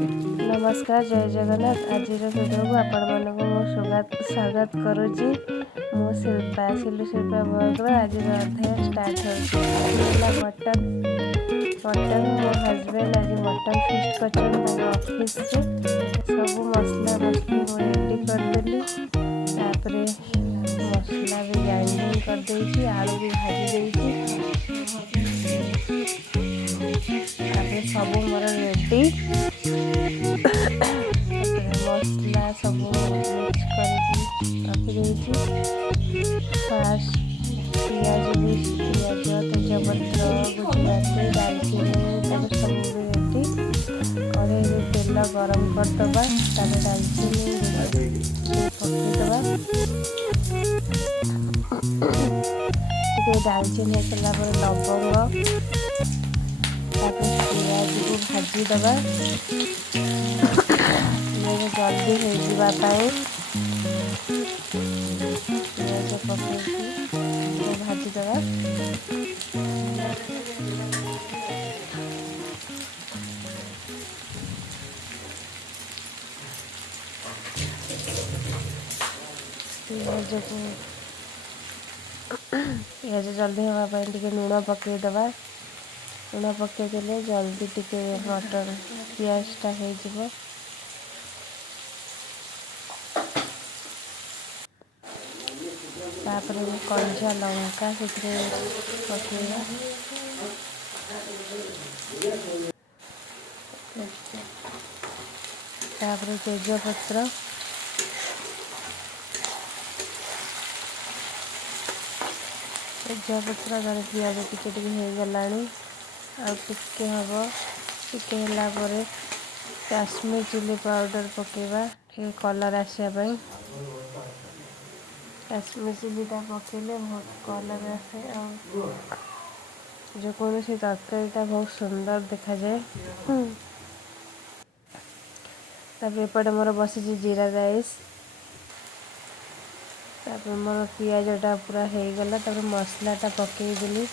नमस्कार जय जगन्नाथ। आज वीडियो को आपण मानक स्वागत करुच्ची। मु शिल्पा सिलु शिल्पा ब्लॉगर आज अध्याय स्टार्ट होगा। मटन मो हजबैंड आज मटन फिस्ट कर ऑफिस से सब मसला मसली मु रेडी करदेली। तापरे मसला भी ग्राइंडिंग कर देइछि, आलू भी भाजी देइछि। तापरे सब मोर रेडी मसला सब मिक्स करके रखी देइछि। फास्ट पियाज तेजपत्र गुजराती दालचीनी सब रेडी कढ़ाई में तेल गरम करदबा। दालचीनी पकईदबा दालचीनी होगा लवंग पियाज को भाजीदबा जल्दी होगापाई पियाज पकई भाजीदबा। पियाज जल्दी होगापाई टिके लुण पकईदबा। लुण पकईदेले जल्दी टिके मटन पियाजटा हो। तापरे कंचा लंका से पकईबा। तापरे तेजपत्र तारे पियाज टिके टिके हो गलानी। आ टिके हम टिके होला परे काश्मीर चिली पाउडर पकेबा टिके कलर आसापाई। काश्मीर चिलीटा पकेले बहुत कलर आसे जो कौन सी तरकारीटा बहुत सुंदर देखा जाए। तापर एपटे मोर बसी जीरा राइस। तापर मोर पियाजटा पूरा हो गला। तापर मसलाटा पकईदेली।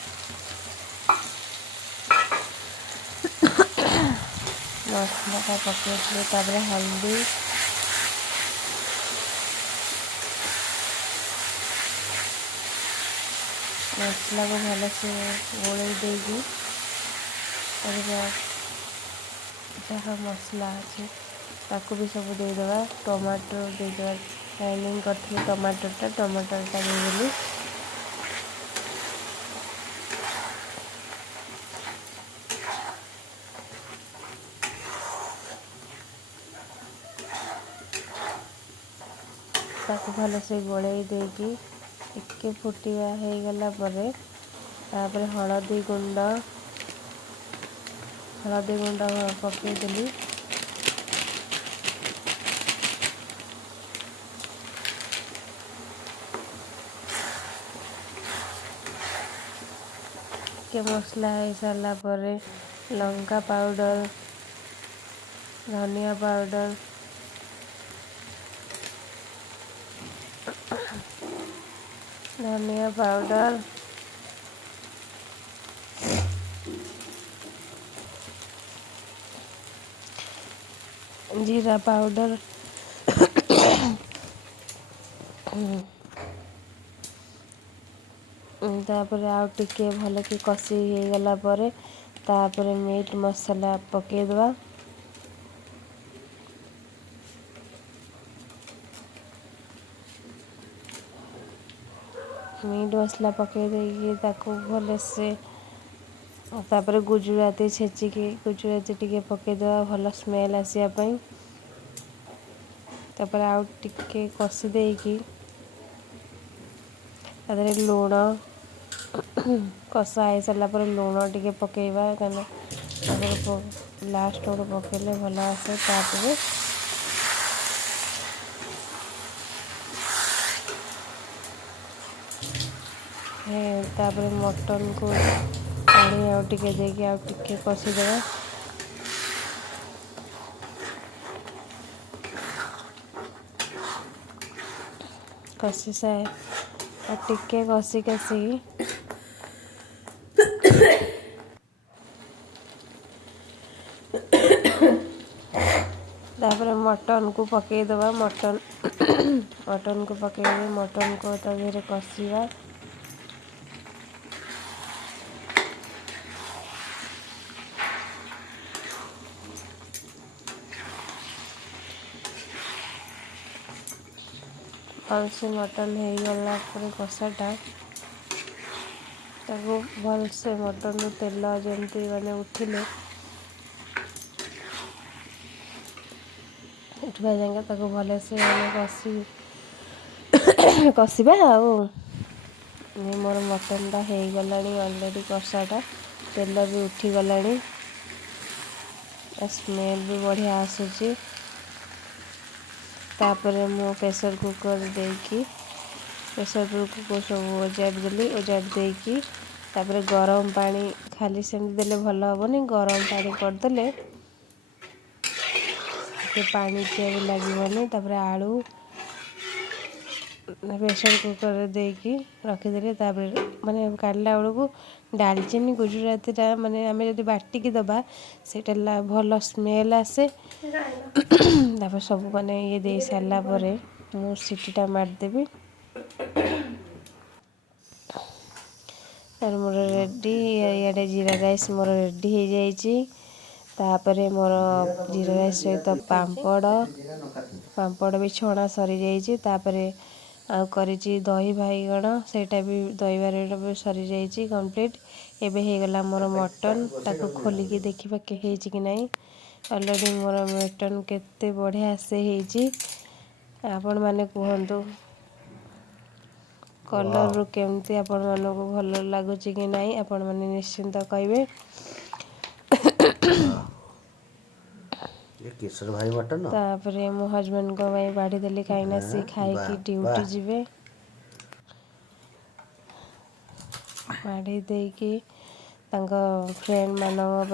मसलाटा पकईदेली तापर हल्दी मसला को भल से गोल देगी जहाँ मसला अच्छे ताकू भी सब देदेबा। टमाटो देदेबा ग्राइंडिंग करथिले टमाटरटा देदेली। ताकू भल से गोलई देगी टिके फुटिया हो गला परे तापर हलदी गुंड पकईदेली। के मसला हो सारा परे लंका पाउडर धनिया पाउडर जीरा पाउडर तापर आउ टिके भल कि कषी हो गला परे तापर मीट मसला पकईदबा। मीट मसला पकई देगी ताकू भल से तापर गुजराती छेचिकी गुजराती टिके पकईदबा भल स्मेल आसापाई। तापर आउ टिके कषी देगी तादरे लुण कषा हो सारा पर लुण टिके पकईबा लास्ट को पकईले भल आसे। तापर मटन को पानी आउ टिके देगी आउ टिके कषीदेबा। कषी साए टिके कषी मटन को पकईदबा मटन मटन को पकईदे मटन को तदेहरे कषिबा भलसे मटन हो गला कषाटा ताको भलसे मटन तेल जमती माने उठिले उठवा जाएंगे ताको भलसे कषिबा मोर मटनटा हो गला अलरेडी कषाटा तेल भी उठी गला स्मेल भी बढ़िया आसूची तापर मो प्रेशर कुकर देकी प्रेशर कुकर सब ओजाड़ देली ओजाड़ देकी तापर गरम पानी खाली सेमती देले भल हेनी गरम पानी करदेले पानी चिया भी लगे तापर आलू प्रेशर कुकर देकी रखीदे माने काढ़ला बेलू डालचीनी गुजराती माने आम जब बाटिकी दबा से भल स्मेल आसे तापर सब माने ये दे सारा पर मु सीटीटा मारदेवी तार मोर रेडी इे जीरा राइस मोर रेडी हो जाइए तापर मोर जीरा राइस सहित पापड़ भी छणा सरी जाइए तापर करी दही बाइगण सेटा भी दही बाइगण भी सरी जाइए कंप्लीट एबे हो गला मोर मटन ताको खोलिकी देखा कि नहीं ऑलरेडी मोर मटन केते बढ़िया से होती आपण माने कहतु कलर रू केमती आपण मानक भल लगुच कि नहीं आपण माने निश्चिंत कहिबे केसर भाई मटन तापर मो हजबैंड को भाई बाड़ी देली कहीं सी खाई ड्यूटी जीवे बाड़ी देकी फ्रेंड मानक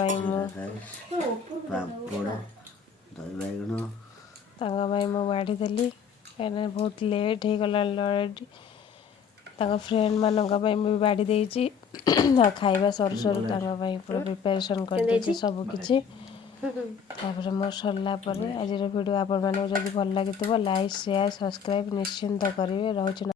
मु बाड़ी देली कहीं बहुत लेट हो गला ऑलरेडी फ्रेंड मानक भी बाड़ी देची खाइबा सरू सरू पूरा प्रिपरेशन कर देची सब किछि तापर मोर सरला पर आज वीडियो आपण माने जदि भल लगी लाइक शेयर सब्सक्राइब निश्चिंत करेंगे रोच।